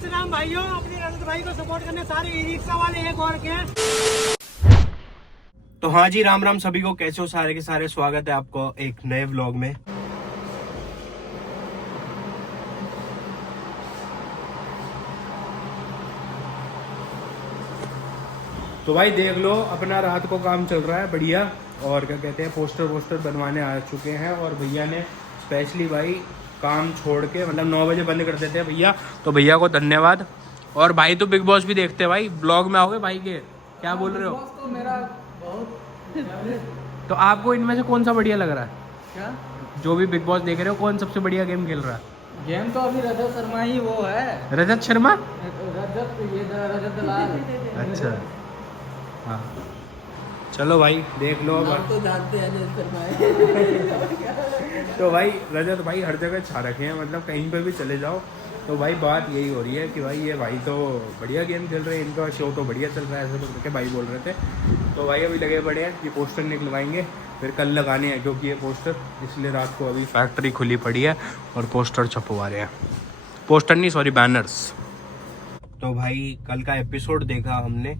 जय श्री राम भाइयों, अपने रजत भाई को सपोर्ट करने सारे ई रिक्शा वाले एक और के। तो हाँ जी, राम राम सभी को। कैसे हो सारे के सारे? स्वागत है आपको एक नए व्लॉग में। तो भाई देख लो, अपना रात को काम चल रहा है बढ़िया। और क्या कहते हैं, पोस्टर बनवाने आ चुके हैं। और भैया ने स्पेशली भाई काम छोड़ के, मतलब 9 बजे बंद कर देते हैं भैया, तो भैया को धन्यवाद। और भाई तो बिग बॉस भी देखते हैं भाई, ब्लॉग में आओगे भाई के? क्या बोल रहे हो? तो मेरा बहुत तो आपको इनमें से कौन सा बढ़िया लग रहा है? क्या जो भी बिग बॉस देख रहे हो, कौन सबसे बढ़िया गेम खेल रहा है? गेम तो अभी रजत शर्मा ही वो है। रजत शर्मा? रजत दलाल। अच्छा हाँ, चलो भाई देख लो। नाम तो जानते हैं रजत शर्मा है। तो भाई रजत भाई हर जगह छा रखे हैं, मतलब कहीं पे भी चले जाओ तो भाई बात यही हो रही है कि भाई ये भाई तो बढ़िया गेम खेल रहे हैं, इनका शो तो बढ़िया चल रहा है, ऐसे तो करके भाई बोल रहे थे। तो भाई अभी लगे पड़े हैं, ये पोस्टर निकलवाएंगे, फिर कल लगाने हैं, क्योंकि ये पोस्टर इसलिए रात को अभी फैक्ट्री खुली पड़ी है और पोस्टर छपवा रहे हैं। पोस्टर नहीं, सॉरी, बैनर्स। तो भाई कल का एपिसोड देखा हमने,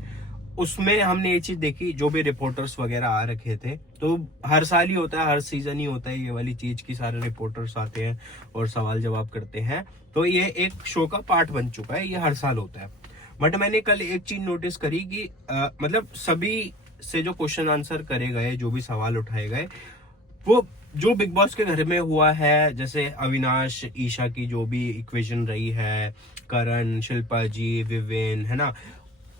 उसमें हमने ये चीज देखी, जो भी रिपोर्टर्स वगैरह आ रखे थे, तो हर साल ही होता है, हर सीजन ही होता है ये वाली चीज की, सारे रिपोर्टर्स आते हैं और सवाल जवाब करते हैं। तो ये एक शो का पार्ट बन चुका है, ये हर साल होता है। बट मैंने कल एक चीज नोटिस करी कि मतलब सभी से जो क्वेश्चन आंसर करे गए, जो भी सवाल उठाए गए, वो जो बिग बॉस के घर में हुआ है, जैसे अविनाश ईशा की जो भी इक्वेशन रही है, करण, शिल्पा जी, विवेन, है ना,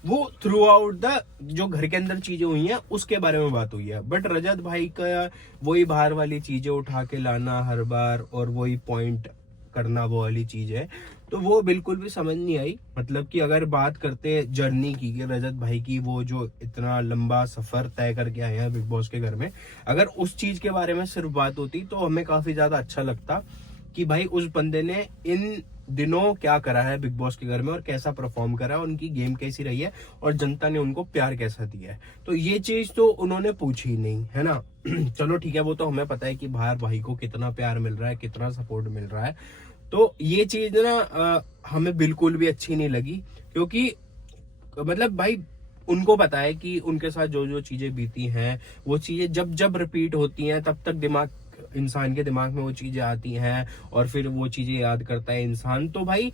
वो थ्रू आउट द जो घर के अंदर चीजें हुई हैं उसके बारे में बात हुई है। बट रजत भाई का वही बाहर वाली चीजें उठा के लाना हर बार और वही पॉइंट करना, वो वाली चीज है, तो वो बिल्कुल भी समझ नहीं आई। मतलब कि अगर बात करते जर्नी की, रजत भाई की, वो जो इतना लंबा सफर तय करके आए हैं बिग बॉस के घर में, अगर उस चीज के बारे में सिर्फ बात होती तो हमें काफी ज्यादा अच्छा लगता कि भाई उस बंदे ने इन दिनों क्या करा है बिग बॉस के घर में और कैसा परफॉर्म करा है, उनकी गेम कैसी रही है और जनता ने उनको प्यार कैसा दिया है। तो ये चीज तो उन्होंने पूछी ही नहीं, है ना। चलो ठीक है, वो तो हमें पता है कि बाहर भाई को कितना प्यार मिल रहा है, कितना सपोर्ट मिल रहा है। तो ये चीज ना हमें बिल्कुल भी अच्छी नहीं लगी, क्योंकि मतलब भाई उनको पता है कि उनके साथ जो जो चीजें बीती हैं, वो चीजें जब जब रिपीट होती हैं तब तक इंसान के दिमाग में वो चीजें आती हैं और फिर वो चीजें याद करता है इंसान। तो भाई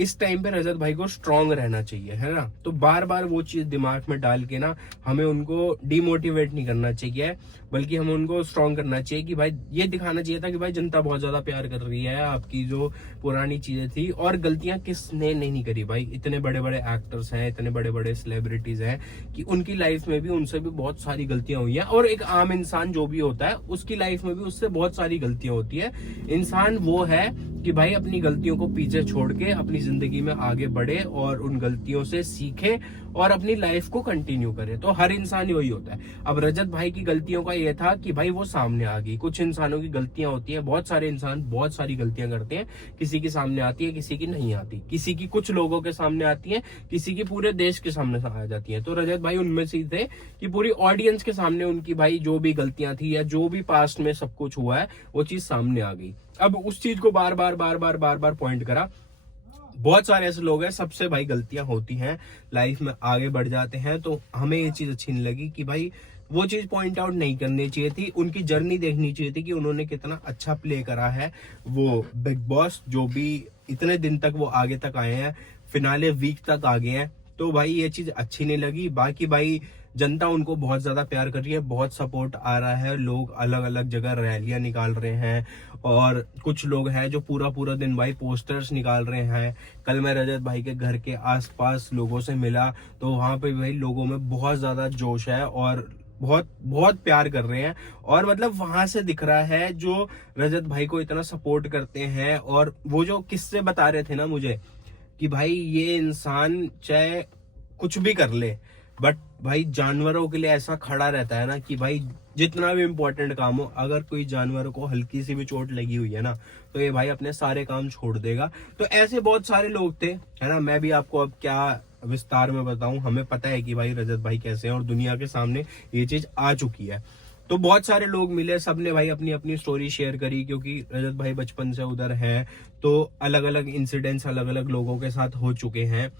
इस टाइम पे रजत भाई को स्ट्रांग रहना चाहिए, है ना। तो बार बार वो चीज दिमाग में डाल के ना हमें उनको डिमोटिवेट नहीं करना चाहिए, बल्कि हमें उनको स्ट्रांग करना चाहिए कि भाई ये दिखाना चाहिए था कि भाई जनता बहुत ज्यादा प्यार कर रही है, आपकी जो पुरानी चीजें थी और गलतियां किसने नहीं करी। भाई इतने बड़े बड़े एक्टर्स हैं, इतने बड़े बड़े सेलिब्रिटीज हैं कि उनकी लाइफ में भी उनसे भी बहुत सारी गलतियां हुई हैं, और एक आम इंसान जो भी होता है उसकी लाइफ में भी उससे बहुत सारी गलतियां होती है। इंसान वो है कि भाई अपनी गलतियों को पीछे छोड़ के अपनी जिंदगी में आगे बढ़े और उन गलतियों से सीखे और अपनी लाइफ को कंटिन्यू करे। तो हर इंसान वही होता है। अब रजत भाई की गलतियों का ये था कि भाई वो सामने आ गई। कुछ इंसानों की गलतियां होती हैं, बहुत सारे इंसान बहुत सारी गलतियां करते हैं, किसी की सामने आती है, किसी की नहीं आती, किसी की कुछ लोगों के सामने आती है, किसी की पूरे देश के सामने आ जाती है। तो रजत भाई उनमें से थे कि पूरी ऑडियंस के सामने उनकी भाई जो भी गलतियां थी या जो भी पास्ट में सब कुछ हुआ है वो चीज सामने आ गई। अब उस चीज को बार बार पॉइंट करा। बहुत सारे ऐसे लोग हैं, सबसे भाई गलतियां होती हैं, लाइफ में आगे बढ़ जाते हैं, तो हमें ये चीज अच्छी नहीं लगी कि भाई वो चीज पॉइंट आउट नहीं करनी चाहिए थी। उनकी जर्नी देखनी चाहिए थी कि उन्होंने कितना अच्छा प्ले करा है वो बिग बॉस, जो भी इतने दिन तक वो आगे तक आए हैं, फिनाले वीक तक आ गए हैं। तो भाई ये चीज अच्छी नहीं लगी। बाकी भाई जनता उनको बहुत ज्यादा प्यार कर रही है, बहुत सपोर्ट आ रहा है, लोग अलग अलग जगह रैलियां निकाल रहे हैं और कुछ लोग हैं जो पूरा दिन भाई पोस्टर्स निकाल रहे हैं। कल मैं रजत भाई के घर के आसपास लोगों से मिला तो वहां पे भाई लोगों में बहुत ज्यादा जोश है और बहुत बहुत प्यार कर रहे हैं। और मतलब वहां से दिख रहा है जो रजत भाई को इतना सपोर्ट करते हैं। और वो जो किस्से बता रहे थे ना मुझे कि भाई ये इंसान चाहे कुछ भी कर ले, बट भाई जानवरों के लिए ऐसा खड़ा रहता है ना कि भाई जितना भी इम्पोर्टेंट काम हो, अगर कोई जानवरों को हल्की सी भी चोट लगी हुई है ना, तो ये भाई अपने सारे काम छोड़ देगा। तो ऐसे बहुत सारे लोग थे, है ना। मैं भी आपको अब क्या विस्तार में बताऊं, हमें पता है कि भाई रजत भाई कैसे हैं और दुनिया के सामने ये चीज आ चुकी है। तो बहुत सारे लोग मिले, सबने भाई अपनी अपनी स्टोरी शेयर करी, क्योंकि रजत भाई बचपन से उधर हैं, तो अलग अलग इंसिडेंट्स अलग अलग लोगों के साथ हो चुके हैं।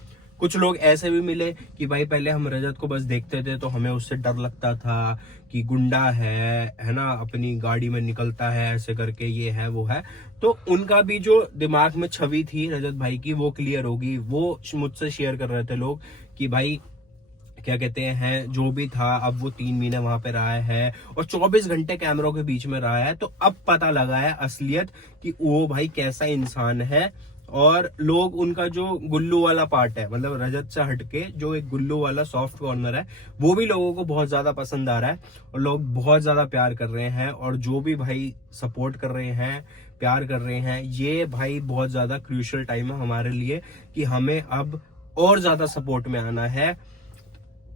कुछ लोग ऐसे भी मिले कि भाई पहले हम रजत को बस देखते थे तो हमें उससे डर लगता था कि गुंडा है ना, अपनी गाड़ी में निकलता है ऐसे करके, ये है वो है। तो उनका भी जो दिमाग में छवि थी रजत भाई की वो क्लियर होगी। वो मुझसे शेयर कर रहे थे लोग कि भाई क्या कहते हैं, जो भी था अब वो 3 महीने वहां पे रहा है और 24 घंटे कैमरों के बीच में रहा है, तो अब पता लगा है असलियत कि वो भाई कैसा इंसान है। और लोग उनका जो गुल्लू वाला पार्ट है, मतलब रजत से हटके जो एक गुल्लू वाला सॉफ्ट कॉर्नर है, वो भी लोगों को बहुत ज्यादा पसंद आ रहा है और लोग बहुत ज्यादा प्यार कर रहे हैं। और जो भी भाई सपोर्ट कर रहे हैं, प्यार कर रहे हैं, ये भाई बहुत ज्यादा क्रूशियल टाइम है हमारे लिए कि हमें अब और ज्यादा सपोर्ट में आना है।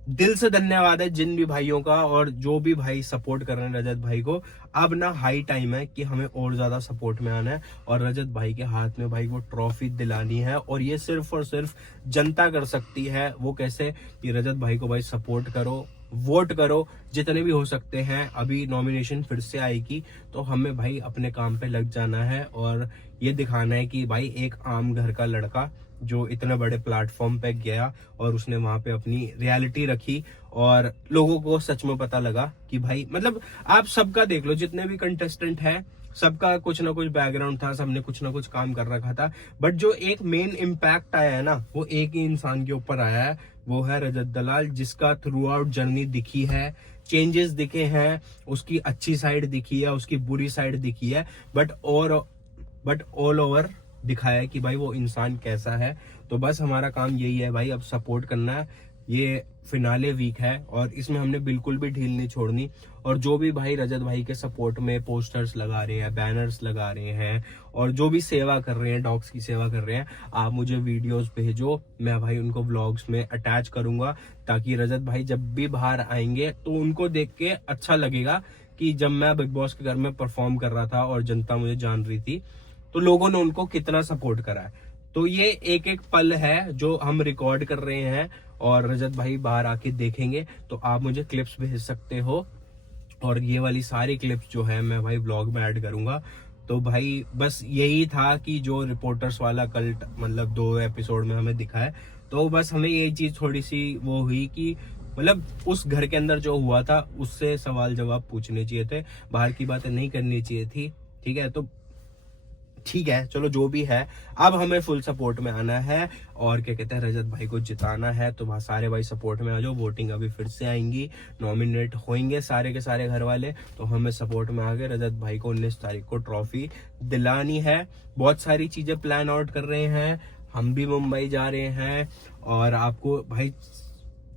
दिल से धन्यवाद है जिन भी भाइयों का और जो भी भाई सपोर्ट कर रहे हैं रजत भाई को। अब ना हाई टाइम है कि हमें और ज्यादा सपोर्ट में आना है और रजत भाई के हाथ में भाई वो ट्रॉफी दिलानी है। और ये सिर्फ और सिर्फ जनता कर सकती है। वो कैसे कि रजत भाई को भाई सपोर्ट करो, वोट करो जितने भी हो सकते हैं। अभी नॉमिनेशन फिर से आएगी तो हमें भाई अपने काम पे लग जाना है और ये दिखाना है कि भाई एक आम घर का लड़का जो इतने बड़े प्लेटफॉर्म पे गया और उसने वहां पे अपनी रियलिटी रखी और लोगों को सच में पता लगा कि भाई, मतलब आप सबका देख लो, जितने भी कंटेस्टेंट हैं सबका कुछ ना कुछ बैकग्राउंड था, सबने कुछ ना कुछ काम कर रखा था, बट जो एक मेन इम्पैक्ट आया है ना वो एक ही इंसान के ऊपर आया है, वो है रजत दलाल, जिसका थ्रू आउट जर्नी दिखी है, चेंजेस दिखे हैं, उसकी अच्छी साइड दिखी है, उसकी बुरी साइड दिखी है, बट ऑल ओवर दिखाया है कि भाई वो इंसान कैसा है। तो बस हमारा काम यही है भाई, अब सपोर्ट करना है। ये फिनाले वीक है और इसमें हमने बिल्कुल भी ढील नहीं छोड़नी। और जो भी भाई रजत भाई के सपोर्ट में पोस्टर्स लगा रहे हैं, बैनर्स लगा रहे हैं और जो भी सेवा कर रहे हैं, डॉग्स की सेवा कर रहे हैं, आप मुझे वीडियोस भेजो, मैं भाई उनको व्लॉग्स में अटैच करूंगा ताकि रजत भाई जब भी बाहर आएंगे तो उनको देख के अच्छा लगेगा कि जब मैं बिग बॉस के घर में परफॉर्म कर रहा था और जनता मुझे जान रही थी तो लोगों ने उनको कितना सपोर्ट करा है। तो ये एक एक पल है जो हम रिकॉर्ड कर रहे हैं और रजत भाई बाहर आके देखेंगे तो आप मुझे क्लिप्स भेज सकते हो और ये वाली सारी क्लिप्स जो है मैं भाई व्लॉग में ऐड करूंगा। तो भाई बस यही था कि जो रिपोर्टर्स वाला कल्ट मतलब 2 एपिसोड में हमें दिखा है, तो बस हमें ये चीज थोड़ी सी वो हुई कि मतलब उस घर के अंदर जो हुआ था उससे सवाल जवाब पूछने चाहिए थे, बाहर की बातें नहीं करनी चाहिए थी। ठीक है, तो ठीक है, चलो जो भी है, अब हमें फुल सपोर्ट में आना है और क्या कहते हैं रजत भाई को जिताना है। तो वहाँ सारे भाई सपोर्ट में आ जाओ। वोटिंग अभी फिर से आएंगी, नॉमिनेट होंगे सारे के सारे घर वाले, तो हमें सपोर्ट में आके रजत भाई को 19 तारीख को ट्रॉफी दिलानी है। बहुत सारी चीजें प्लान आउट कर रहे हैं, हम भी मुंबई जा रहे हैं और आपको भाई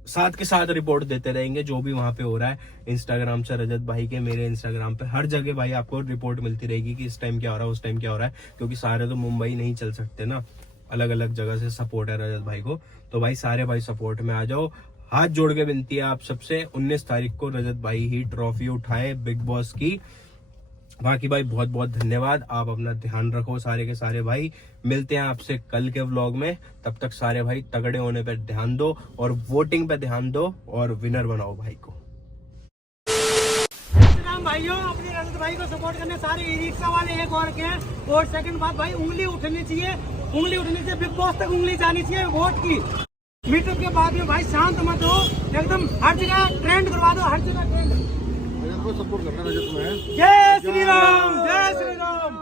साथ के साथ रिपोर्ट देते रहेंगे जो भी वहां पे हो रहा है। इंस्टाग्राम से रजत भाई के, मेरे इंस्टाग्राम पे, हर जगह भाई आपको रिपोर्ट मिलती रहेगी कि इस टाइम क्या हो रहा है, उस टाइम क्या हो रहा है, क्योंकि सारे तो मुंबई नहीं चल सकते ना, अलग अलग जगह से सपोर्ट है रजत भाई को। तो भाई सारे भाई सपोर्ट में आ जाओ। हाथ जोड़ के विनती है आप सबसे, 19 तारीख को रजत भाई ही ट्रॉफी उठाए बिग बॉस की। बाकी भाई बहुत बहुत धन्यवाद। आप अपना ध्यान रखो सारे के सारे भाई। मिलते हैं आपसे कल के व्लॉग में। तब तक सारे भाई तगड़े होने पे ध्यान दो और वोटिंग पे ध्यान दो और विनर बनाओ भाई को। भाइयों, अपने रजत भाई को सपोर्ट करने सारे ई रिक्शा वाले एक और के हैं। और सेकंड बात भाई, उंगली उठनी चाहिए, उंगली उठनी चाहिए, बिग बॉस तक उंगली जानी चाहिए वोट की। मीटअप के बाद में भाई शांत मत हो, एकदम हर जगह ट्रेंड करवा दो, हर जगह ट्रेंड। सपोर्ट करना रजत में। जय श्री राम, जय श्री राम।